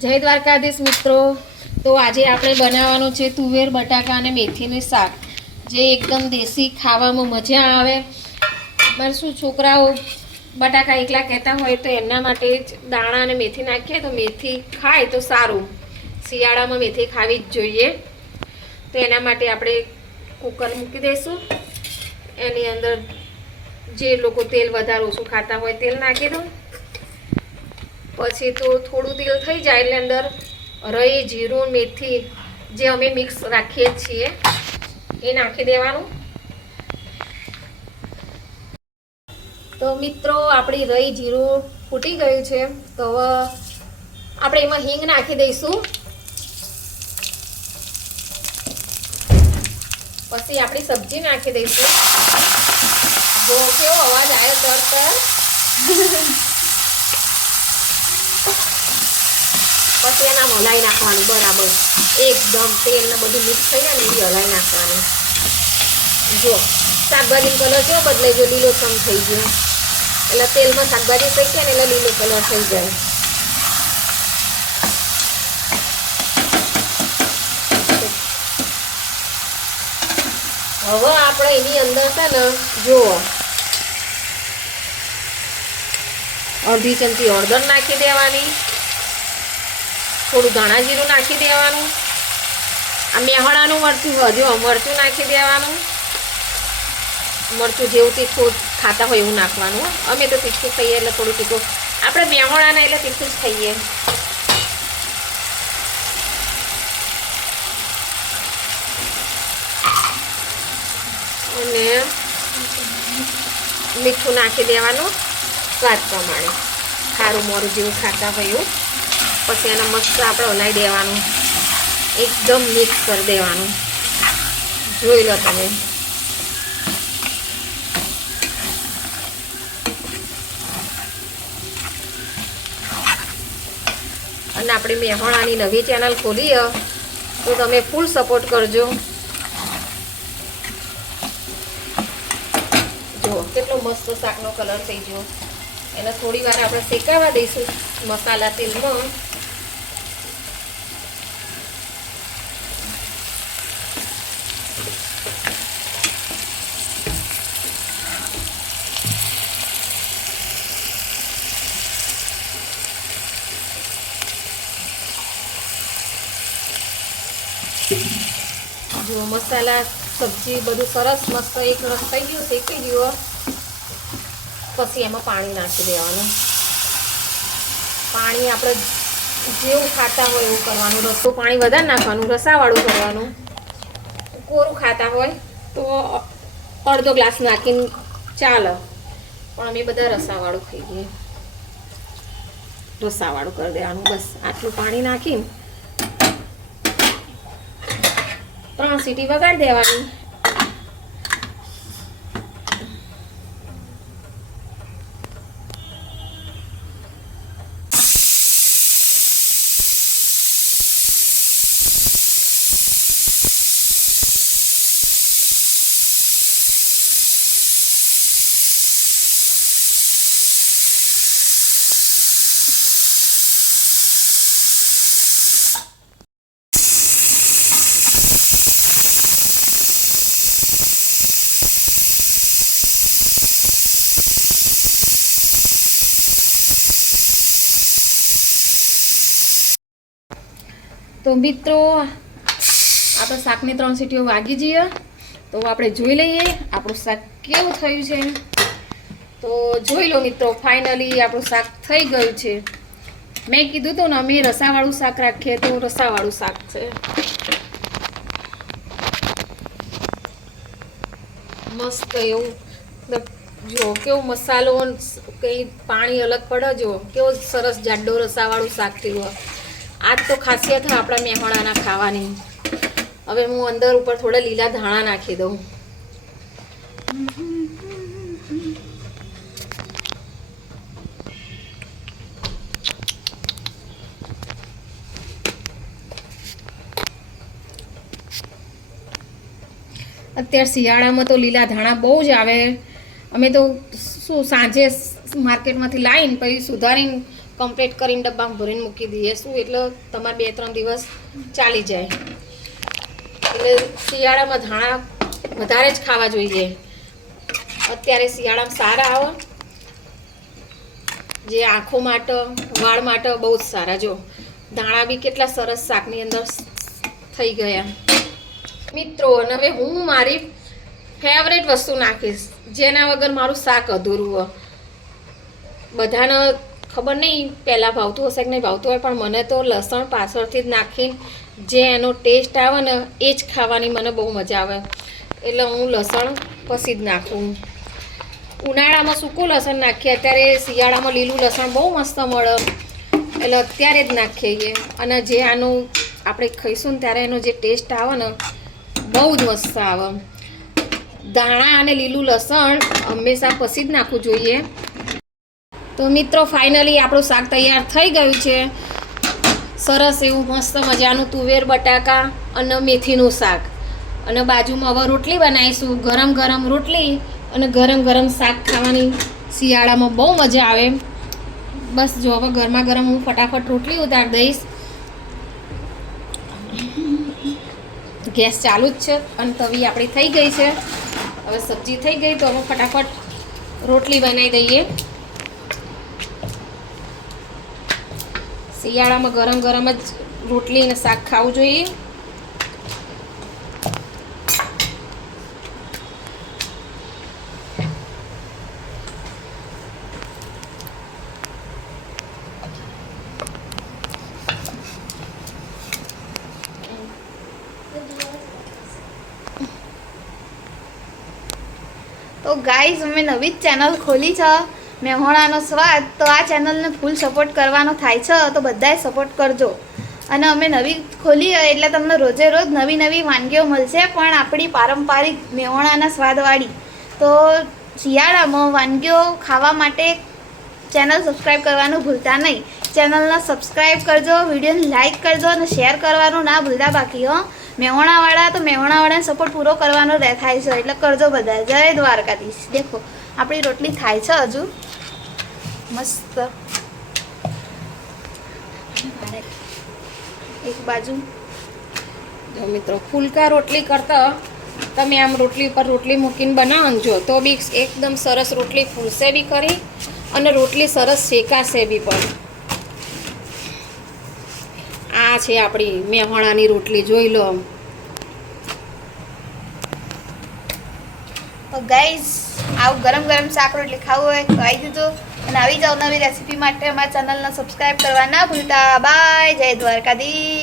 જય દ્વારકાધીશ મિત્રો. તો આજે આપણે બનાવવાનું છે તુવેર બટાકા અને મેથીનું શાક, જે એકદમ દેશી ખાવામાં મજા આવે. મારે શું છોકરાઓ બટાકા એકલા કહેતા હોય તો એમના માટે જ દાણા અને મેથી નાખીએ તો મેથી ખાય તો સારું. શિયાળામાં મેથી ખાવી જ જોઈએ. તો એના માટે આપણે કુકર મૂકી દઈશું. એની અંદર જે લોકો તેલ વધારે ઓછું ખાતા હોય તેલ નાખી દો. પછી તો થોડું તેલ થઈ જાય એટલે અંદર રઈ, જીરું, મેથી જે અમે મિક્સ રાખીએ છીએ એ નાખી દેવાનું. તો મિત્રો આપણી રઈ, જીરું ફૂટી ગયું છે. તો હવે આપણે એમાં હિંગ નાખી દઈશું. પછી આપણી સબ્જી નાખી દઈશું. જો કેવો અવાજ આવ્યો તરત. પછી એના હલાઈ નાખવાનું બરાબર, એકદમ તેલ ને બધું મિક્સ થઈ જાય ને એવી હલાઈ નાખવાનું. જો શાકભાજીનો કલર કેવો બદલાઈ ગયો, લીલોછમ થઈ ગયો. એટલે તેલમાં શાકભાજી શેકીએ ને એટલે લીલો કલર થઈ જાય. હવે આપણે એની અંદર છે ને જુઓ અડધી ચમચી હળદર નાખી દેવાની, થોડું ધાણા જીરું નાખી દેવાનું. આ મેહણાનું મરચું, હજુ મરચું નાખી દેવાનું. મરચું જેવું તીખું ખાતા હોય એવું નાખવાનું. અમે તો તીખું ખાઈએ એટલે થોડું તીખું. આપણે મેહણાના એટલે તીખું જ ખાઈએ. અને મીઠું નાખી દેવાનું સ્વાદ પ્રમાણે, ખારું મોરું જેવું ખાતા હોય એવું. પછી એને મસ્ત આપણે હલાવી દેવાનું, એકદમ મિક્સ કરી દેવાનું. જોઈ લો તમે. અને આપણે મેહોણાની નવી ચેનલ ખોલી તો તમે ફૂલ સપોર્ટ કરજો. જો કેટલો મસ્ત શાકનો કલર થઈ ગયો. એને થોડી વાર આપણે શેકાવા દઈશું મસાલા તેલમાં. જો મસાલા સબ્જી બધું સરસ મસ્ત એક રસ થઈ ગયું, શેકી ગયું. પછી એમાં પાણી નાખી દેવાનું. પાણી આપણે જેવું ખાતા હોય એવું કરવાનું. રસો પાણી વધારે નાખવાનું, રસાવાળું કરવાનું. કોરું ખાતા હોય તો અડધો ગ્લાસ નાખીને ચાલે, પણ અમે બધા રસાવાળું ખાઈએ. રસાવાળું કરી દેવાનું. બસ આટલું પાણી નાખીને 3 સીટી વગાડી દેવાની. તો મિત્રો આપણે શાકની 3 સીટીઓ વાગી જઈએ તો આપણે જોઈ લઈએ આપણું શાક કેવું થયું છે. તો જોઈ લો મિત્રો, ફાઇનલી આપણું શાક થઈ ગયું છે. મેં કીધું હતું ને અમે રસાવાળું શાક રાખીએ તો રસાવાળું શાક છે. મસ્ત એવું. જો કેવો મસાલો કંઈ પાણી અલગ પડે. જો કેવો સરસ જાડો રસાવાળું શાક થયું. આજ તો ખાસિયત છે આપણા મેહોણાના ખાવાની. હવે હું અંદર ઉપર થોડા લીલા ધાણા નાખી દઉં. અત્યારે શિયાળામાં તો લીલા ધાણા બહુ જ આવે. અમે તો શું સાંજે માર્કેટમાંથી લાવીને પછી સુધારીને કમ્પ્લીટ કરીને ડબ્બામાં ભરીને મૂકી દઈએ શું એટલે તમારે 2-3 દિવસ ચાલી જાય. એટલે શિયાળામાં ધાણા વધારે જ ખાવા જોઈએ. અત્યારે શિયાળામાં સારા આવે, જે આંખો માટે વાળ માટે બહુ જ સારા. જો ધાણા બી કેટલા સરસ શાકની અંદર થઈ ગયા મિત્રો. અને હવે હું મારી ફેવરેટ વસ્તુ નાખીશ, જેના વગર મારું શાક અધૂરું હોય. બધાને ખબર નહીં પહેલાં ભાવતું હશે કે નહીં ભાવતું હોય, પણ મને તો લસણ પાછળથી જ નાખીને જે એનો ટેસ્ટ આવે ને એ જ ખાવાની મને બહુ મજા આવે. એટલે હું લસણ પછી જ નાખું. ઉનાળામાં સૂકું લસણ નાખીએ, અત્યારે શિયાળામાં લીલું લસણ બહુ મસ્ત મળે એટલે અત્યારે જ નાખીએ. અને જે આનું આપણે ખાઈશું ને ત્યારે એનો જે ટેસ્ટ આવે ને બહુ જ મસ્ત આવે. ધાણા અને લીલું લસણ હંમેશા પછી જ નાખવું જોઈએ. તો મિત્રો ફાઇનલી આપણું શાક તૈયાર થઈ ગયું છે. સરસ એવું મસ્ત મજાનું તુવેર બટાકા અને મેથીનું શાક. અને બાજુમાં હવે રોટલી બનાવીશું, ગરમ ગરમ રોટલી અને ગરમ ગરમ શાક ખાવાની શિયાળામાં બહુ મજા આવે. બસ જો હવે ગરમા ગરમ હું ફટાફટ રોટલી ઉતારી દઈશ. ગેસ ચાલુ જ છે અને તવી આપણી થઈ ગઈ છે. હવે સબ્જી થઈ ગઈ તો હવે ફટાફટ રોટલી બનાવી દઈએ. શિયાળામાં ગરમ ગરમ જ રોટલી અને શાક ખાવું જોઈએ. તો ગાઈઝ અમે નવી જ ચેનલ ખોલી છે મેહોણાનો સ્વાદ. તો આ ચેનલને ફૂલ સપોર્ટ કરવાનો થાય છે, તો બધાએ સપોર્ટ કરજો. અને અમે નવી ખોલી એટલે તમને રોજે રોજ નવી નવી વાનગીઓ મળશે, પણ આપણી પારંપરિક મેહોણાના સ્વાદવાળી. તો શિયાળામાં વાનગીઓ ખાવા માટે ચેનલ સબસ્ક્રાઈબ કરવાનું ભૂલતા નહીં. ચેનલને સબસ્ક્રાઈબ કરજો, વિડીયોને લાઇક કરજો અને શેર કરવાનું ના ભૂલતા બાકી હો. મેહોણાવાળા તો મેહોણાવાળાને સપોર્ટ પૂરો કરવાનો થાય છે એટલે કરજો બધા. જય દ્વારકાધીશ. દેખો આપણી રોટલી થાય છે હજુ મસ્ત. એક બાજુ જો મિત્રો ફૂલકા રોટલી કરતા તમે આમ રોટલી પર રોટલી મૂકીને બનાવો જો તો બી એકદમ સરસ રોટલી ફૂલશે બી કરી અને રોટલી સરસ શેકાશે બી. પણ આ છે આપણી મેહોણાની રોટલી, જોઈ લો. તો ગાઈઝ આવું ગરમ ગરમ શાક રોટલી ખાવું હોય તો આવી દીધું. અને આવી જાઓ નવી રેસીપી માટે અમારા ચેનલને સબસ્ક્રાઈબ કરવા ના ભૂલતા. બાય. જય દ્વારકાધીશ.